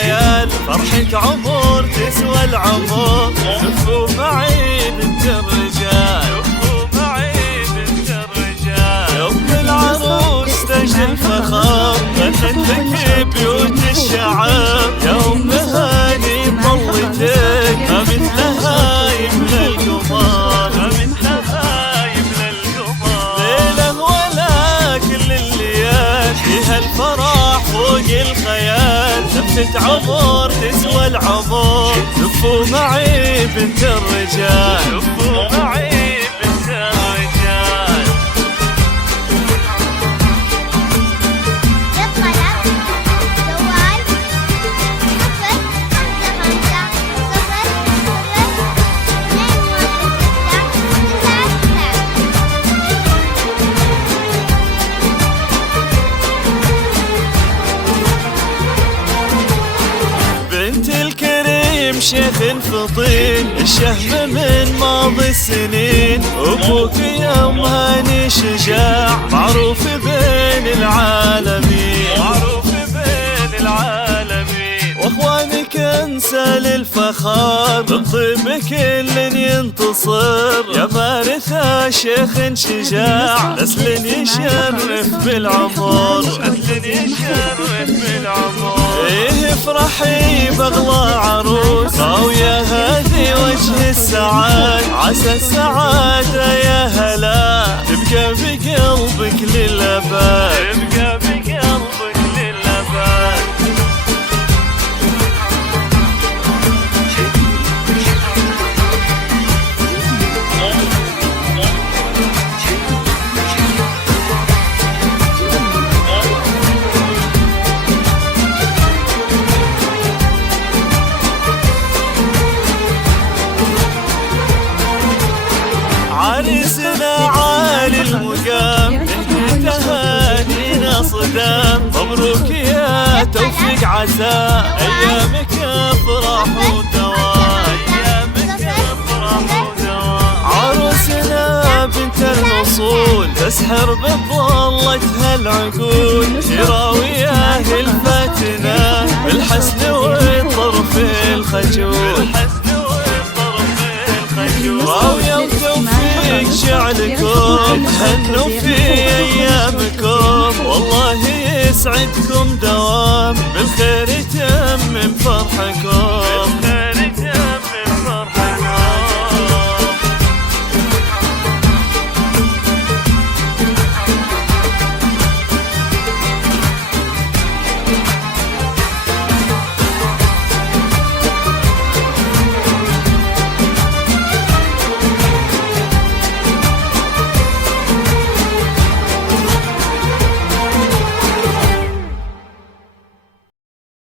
الخيال، فرحة عمر تسوى العمر. لفوا معي بنت الرجال، لفوا معي بنت الرجال. يوم العروس تاج الفخر، غنت لك بيوت الشعر. يوم هاني طلتك ما مثلها يملى القمر، ما مثلها يملى القمر. ليلة ولا كل الليال، فيها الفرح فوق الخيال. لفة عمر تسوى العمر، لفوا معي بنت الرجال، لفوا معي بنت الرجال. بنت الكريم شيخ فطين، الشهم من ماضي السنين. أبوك يوم هاني شجاع، معروف بين العالمين، معروف بين العالمين. واخوانك انسى للفخار، بالطيب كل ينتصر. يا مارثة شيخ شجاع، نسل يشرف بالعمر، نسل يشرف بالعمر. ايه افرحي باغلى عروس، ويا هذه وجه السعاد. عسى السعادة يا هلا تبقى بقلبك للأبد، تبقى بقلبك للأبد. عريسنا عالي المقام، انت تهانينا صدام. مبروك يا توفيق عسى، ايامك افراح ودوام، ايامك افراح ودوام. عروسنا بنت الاصول، تسحر بظلتها العقول. تراوياه الفاتنه بالحسن والطرف الخجول، راوية وتوفيق شعلكم، تهنوا في أيامكم. والله يسعدكم دوام، بالخير يتمم فرحكم.